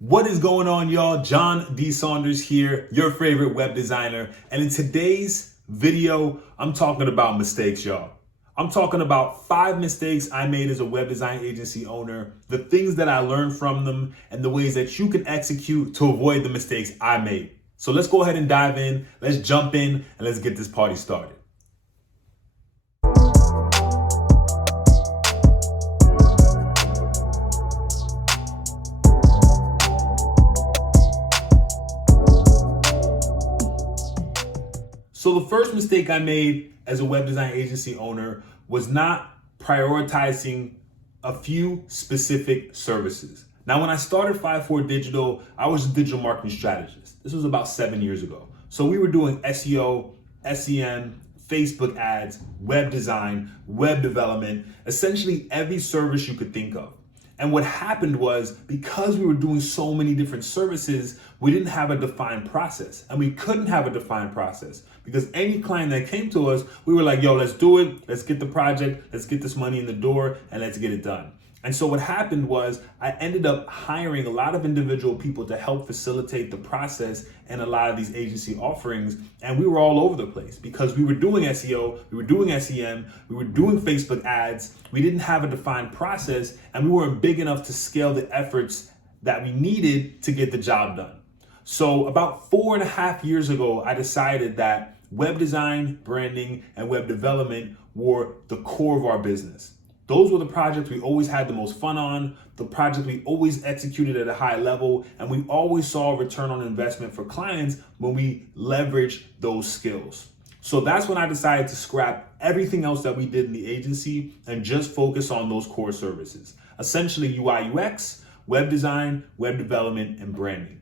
What is going on, y'all? John D. Saunders here, your favorite web designer. And in today's video, I'm talking about mistakes, y'all. I'm talking about 5 mistakes I made as a web design agency owner, the things that I learned from them, and the ways that you can execute to avoid the mistakes I made. So let's go ahead and dive in. Let's jump in and let's get this party started. So the first mistake I made as a web design agency owner was not prioritizing a few specific services. Now, when I started 54 Digital, I was a digital marketing strategist. This was about 7 years ago. So we were doing SEO, SEM, Facebook ads, web design, web development, essentially every service you could think of. And what happened was, because we were doing so many different services, we didn't have a defined process. And we couldn't have a defined process because any client that came to us, we were like, yo, let's do it. Let's get the project. Let's get this money in the door and let's get it done. And so what happened was I ended up hiring a lot of individual people to help facilitate the process and a lot of these agency offerings. And we were all over the place because we were doing SEO, we were doing SEM, we were doing Facebook ads. We didn't have a defined process and we weren't big enough to scale the efforts that we needed to get the job done. So about 4.5 years ago, I decided that web design, branding, and web development were the core of our business. Those were the projects we always had the most fun on, the projects we always executed at a high level, and we always saw a return on investment for clients when we leveraged those skills. So that's when I decided to scrap everything else that we did in the agency and just focus on those core services. Essentially UI UX, web design, web development, and branding.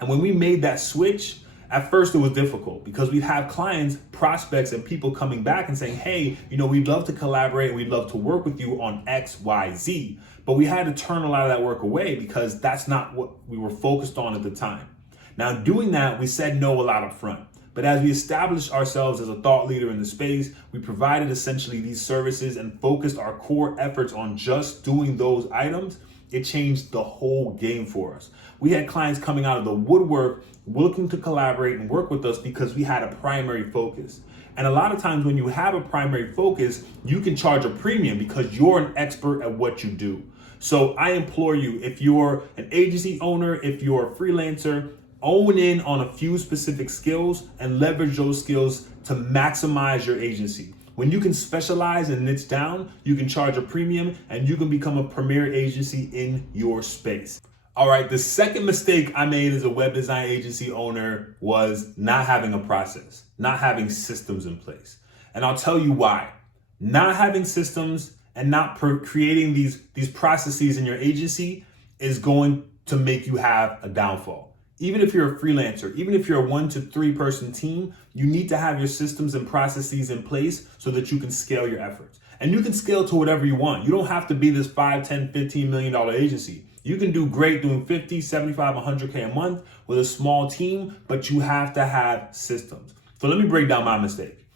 And when we made that switch, at first it was difficult because we'd have clients, prospects, and people coming back and saying, hey, we'd love to collaborate and we'd love to work with you on X, Y, Z. But we had to turn a lot of that work away because that's not what we were focused on at the time. Now, doing that, we said no a lot up front. But as we established ourselves as a thought leader in the space, we provided essentially these services and focused our core efforts on just doing those items. It changed the whole game for us. We had clients coming out of the woodwork looking to collaborate and work with us because we had a primary focus. And a lot of times when you have a primary focus, you can charge a premium because you're an expert at what you do. So I implore you, if you're an agency owner, if you're a freelancer, own in on a few specific skills and leverage those skills to maximize your agency. When you can specialize and niche down, you can charge a premium and you can become a premier agency in your space. All right, the second mistake I made as a web design agency owner was not having a process, not having systems in place. And I'll tell you why. Not having systems and not creating these processes in your agency is going to make you have a downfall. Even if you're a freelancer, even if you're a 1 to 3 person team, you need to have your systems and processes in place so that you can scale your efforts. And you can scale to whatever you want. You don't have to be this $5, $10, $15 million agency. You can do great doing 50, 75, 100K a month with a small team, but you have to have systems. So let me break down my mistake.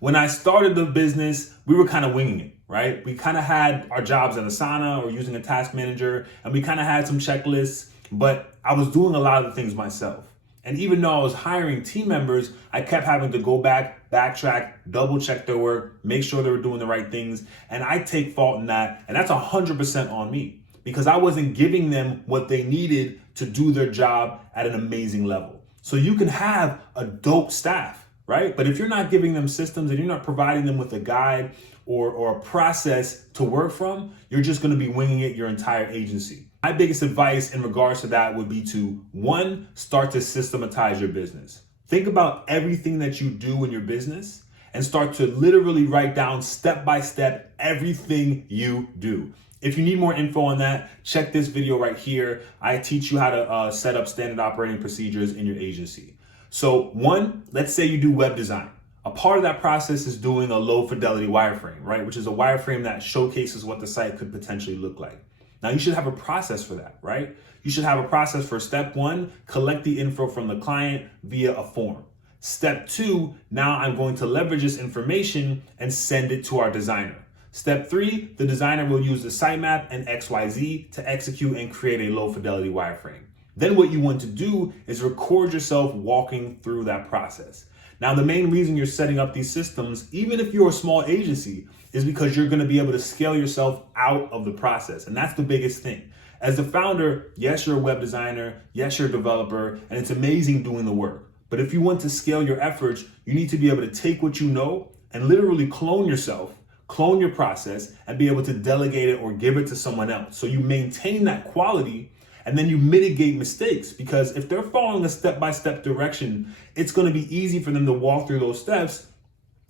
When I started the business, we were kind of winging it, right? We kind of had our jobs in Asana or using a task manager, and we kind of had some checklists, but I was doing a lot of the things myself. And even though I was hiring team members, I kept having to go back, backtrack, double check their work, make sure they were doing the right things. And I take fault in that. And that's 100% on me because I wasn't giving them what they needed to do their job at an amazing level. So you can have a dope staff, right? But if you're not giving them systems and you're not providing them with a guide or a process to work from, you're just going to be winging it your entire agency. My biggest advice in regards to that would be to, 1, start to systematize your business. Think about everything that you do in your business and start to literally write down step by step everything you do. If you need more info on that, check this video right here. I teach you how to set up standard operating procedures in your agency. So 1, let's say you do web design. A part of that process is doing a low fidelity wireframe, right? Which is a wireframe that showcases what the site could potentially look like. Now you should have a process for that, right? You should have a process for step 1, collect the info from the client via a form. Step 2, now I'm going to leverage this information and send it to our designer. Step 3, the designer will use the sitemap and XYZ to execute and create a low fidelity wireframe. Then what you want to do is record yourself walking through that process. Now, the main reason you're setting up these systems, even if you're a small agency, is because you're going to be able to scale yourself out of the process. And that's the biggest thing. As the founder, yes, you're a web designer, yes, you're a developer, and it's amazing doing the work. But if you want to scale your efforts, you need to be able to take what you know and literally clone yourself, clone your process, and be able to delegate it or give it to someone else. So you maintain that quality and then you mitigate mistakes, because if they're following a step-by-step direction, it's going to be easy for them to walk through those steps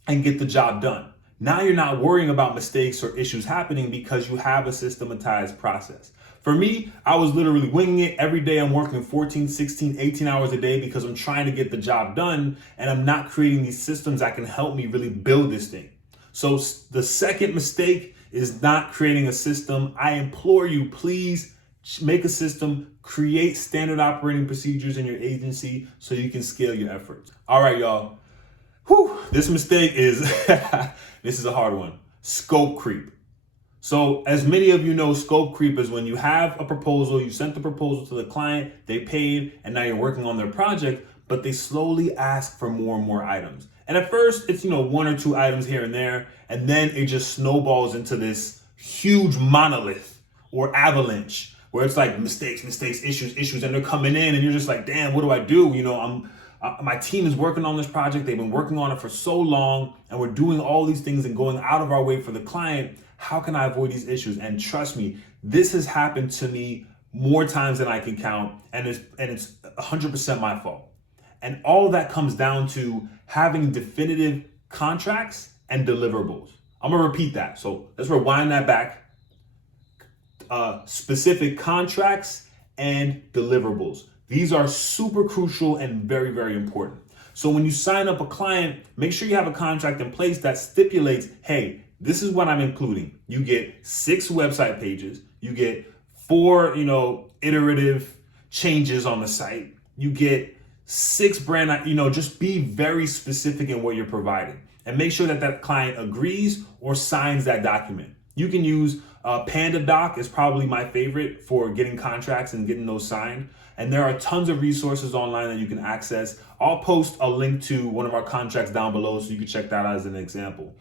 and get the job done. Now you're not worrying about mistakes or issues happening because you have a systematized process. For me, I was literally winging it. Every day I'm working 14, 16, 18 hours a day because I'm trying to get the job done, and I'm not creating these systems that can help me really build this thing. So the second mistake is not creating a system. I implore you, please make a system, create standard operating procedures in your agency so you can scale your efforts. All right, y'all. This mistake is, this is a hard one. Scope creep. So as many of you know, scope creep is when you have a proposal, you sent the proposal to the client, they paid, and now you're working on their project, but they slowly ask for more and more items. And at first it's, one or two items here and there, and then it just snowballs into this huge monolith or avalanche where it's like mistakes, issues, and they're coming in and you're just like, damn, what do I do? My team is working on this project. They've been working on it for so long and we're doing all these things and going out of our way for the client. How can I avoid these issues? And trust me, this has happened to me more times than I can count, and it's 100% my fault. And all of that comes down to having definitive contracts and deliverables. I'm gonna repeat that. So let's rewind that back. Specific contracts and deliverables. These are super crucial and very, very important. So when you sign up a client, make sure you have a contract in place that stipulates, hey, this is what I'm including. You get 6 website pages. You get 4, iterative changes on the site. You get 6 brand, just be very specific in what you're providing and make sure that client agrees or signs that document. You can use PandaDoc is probably my favorite for getting contracts and getting those signed. And there are tons of resources online that you can access. I'll post a link to one of our contracts down below so you can check that out as an example.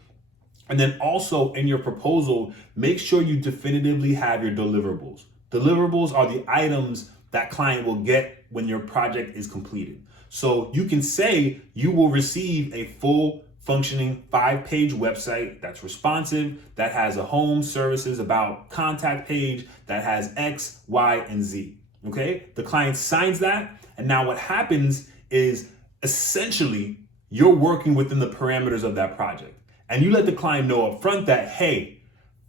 And then also in your proposal, make sure you definitively have your deliverables. Deliverables are the items that client will get when your project is completed. So you can say you will receive a full functioning 5-page website that's responsive, that has a home, services, about, contact page, that has X, Y, and Z. Okay, the client signs that, and now what happens is essentially you're working within the parameters of that project, and you let the client know up front that, hey,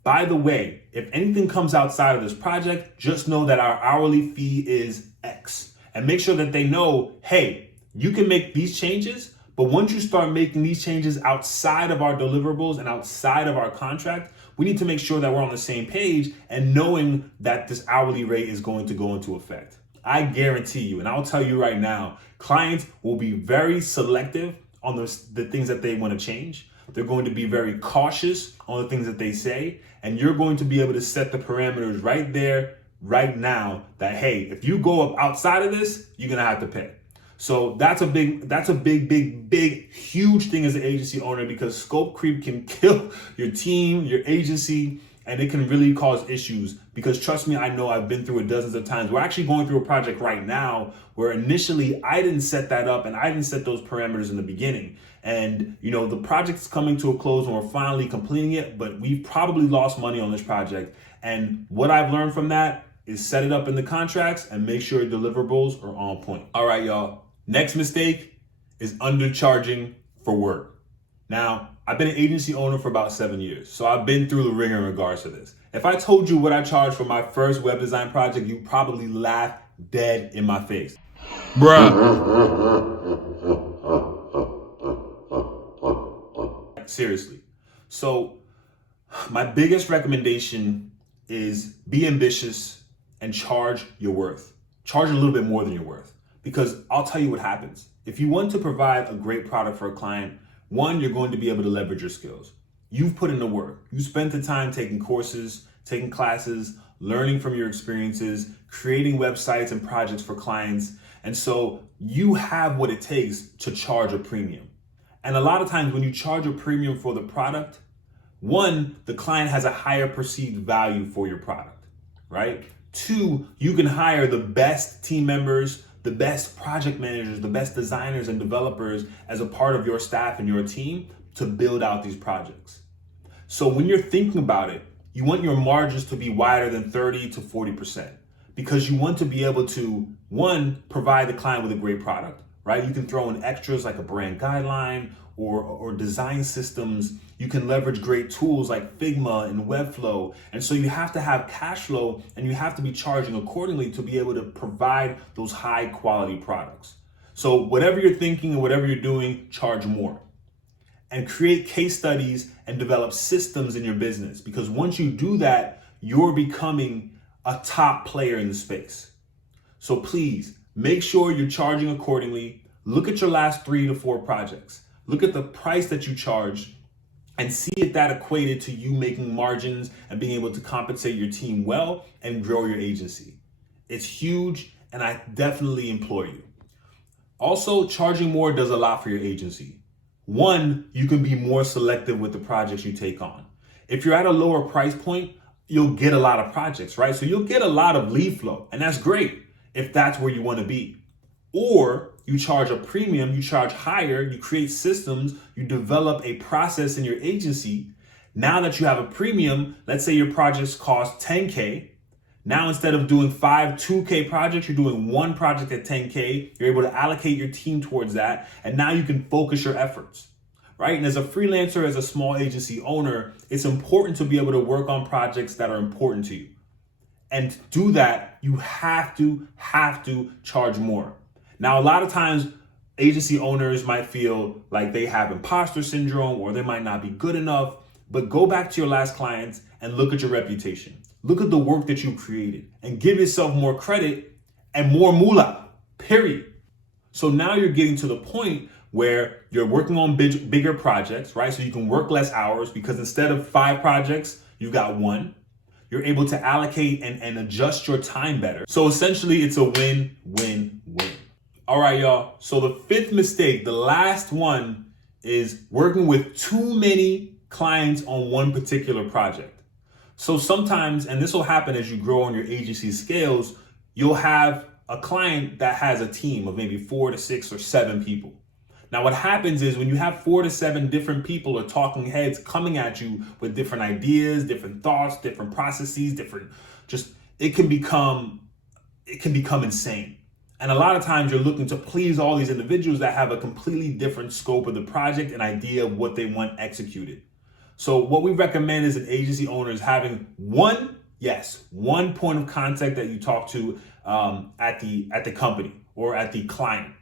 by the way, if anything comes outside of this project, just know that our hourly fee is X, and make sure that they know, hey, you can make these changes, but once you start making these changes outside of our deliverables and outside of our contract, we need to make sure that we're on the same page and knowing that this hourly rate is going to go into effect. I guarantee you, and I'll tell you right now, clients will be very selective on the things that they want to change. They're going to be very cautious on the things that they say, and you're going to be able to set the parameters right there, right now, that, hey, if you go up outside of this, you're going to have to pay. So that's a big, huge thing as an agency owner, because scope creep can kill your team, your agency, and it can really cause issues. Because trust me, I know I've been through it dozens of times. We're actually going through a project right now where initially I didn't set that up and I didn't set those parameters in the beginning. And the project's coming to a close and we're finally completing it, but we've probably lost money on this project. And what I've learned from that is set it up in the contracts and make sure your deliverables are on point. All right, y'all. Next mistake is undercharging for work. Now, I've been an agency owner for about 7 years, so I've been through the ringer in regards to this. If I told you what I charged for my first web design project, you'd probably laugh dead in my face. Bruh. Seriously. So my biggest recommendation is be ambitious and charge your worth. Charge a little bit more than your worth. Because I'll tell you what happens. If you want to provide a great product for a client, one, you're going to be able to leverage your skills. You've put in the work. You spent the time taking courses, taking classes, learning from your experiences, creating websites and projects for clients. And so you have what it takes to charge a premium. And a lot of times when you charge a premium for the product, one, the client has a higher perceived value for your product, right? Two, you can hire the best team members, the best project managers, the best designers and developers as a part of your staff and your team to build out these projects. So when you're thinking about it, you want your margins to be wider than 30 to 40% because you want to be able to, one, provide the client with a great product, right? You can throw in extras like a brand guideline or design systems. You can leverage great tools like Figma and Webflow. And so you have to have cash flow and you have to be charging accordingly to be able to provide those high quality products. So whatever you're thinking and whatever you're doing, charge more. And create case studies and develop systems in your business. Because once you do that, you're becoming a top player in the space. So please make sure you're charging accordingly. Look at your last 3 to 4 projects. Look at the price that you charged and see if that equated to you making margins and being able to compensate your team well and grow your agency. It's huge, and I definitely implore you. Also, charging more does a lot for your agency. One, you can be more selective with the projects you take on. If you're at a lower price point, you'll get a lot of projects, right? So you'll get a lot of lead flow, and that's great if that's where you want to be. Or you charge a premium, you charge higher, you create systems, you develop a process in your agency. Now that you have a premium, let's say your projects cost 10K. Now, instead of doing 5 2K projects, you're doing 1 project at 10K. You're able to allocate your team towards that. And now you can focus your efforts, right? And as a freelancer, as a small agency owner, it's important to be able to work on projects that are important to you. And to do that, you have to charge more. Now, a lot of times agency owners might feel like they have imposter syndrome or they might not be good enough, but go back to your last clients and look at your reputation. Look at the work that you created and give yourself more credit and more moolah, period. So now you're getting to the point where you're working on bigger projects, right? So you can work less hours because instead of 5 projects, you've got 1. You're able to allocate and adjust your time better. So essentially it's a win-win-win. All right, y'all. So the 5th mistake, the last one, is working with too many clients on one particular project. So sometimes, and this will happen as you grow on your agency scales, you'll have a client that has a team of maybe 4 to 6 or 7 people. Now, what happens is when you have 4 to 7 different people or talking heads coming at you with different ideas, different thoughts, different processes, it can become insane. And a lot of times you're looking to please all these individuals that have a completely different scope of the project and idea of what they want executed. So what we recommend as an agency owner is having one point of contact that you talk to at the company or at the client.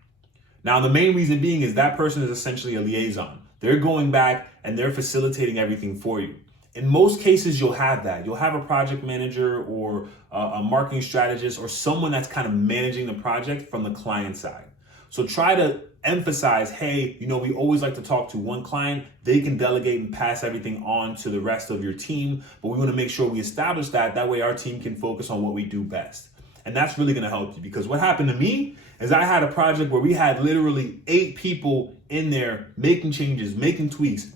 Now, the main reason being is that person is essentially a liaison. They're going back and they're facilitating everything for you. In most cases, you'll have that. You'll have a project manager or a marketing strategist or someone that's kind of managing the project from the client side. So try to emphasize, hey, we always like to talk to one client. They can delegate and pass everything on to the rest of your team, but we want to make sure we establish that. That way our team can focus on what we do best. And that's really going to help you, because what happened to me is I had a project where we had literally 8 people in there making changes, making tweaks.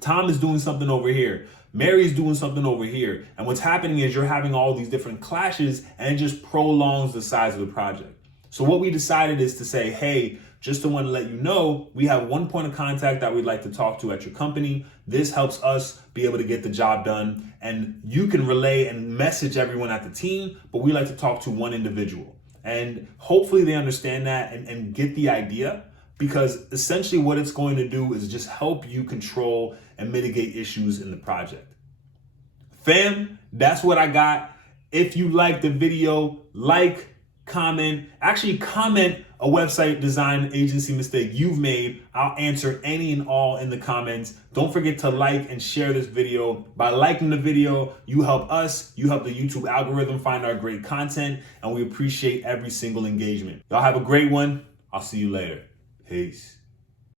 Tom is doing something over here. Mary's doing something over here. And what's happening is you're having all these different clashes, and it just prolongs the size of the project. So what we decided is to say, hey, just to want to let you know, we have one point of contact that we'd like to talk to at your company. This helps us be able to get the job done. And you can relay and message everyone at the team, but we like to talk to one individual. And hopefully they understand that and get the idea, because essentially what it's going to do is just help you control and mitigate issues in the project. Fam, that's what I got. If you liked the video, comment a website design agency mistake you've made. I'll answer any and all in the comments. Don't forget to like and share this video. By liking the video, you help us, you help the YouTube algorithm find our great content, and we appreciate every single engagement. Y'all have a great one. I'll see you later. Peace.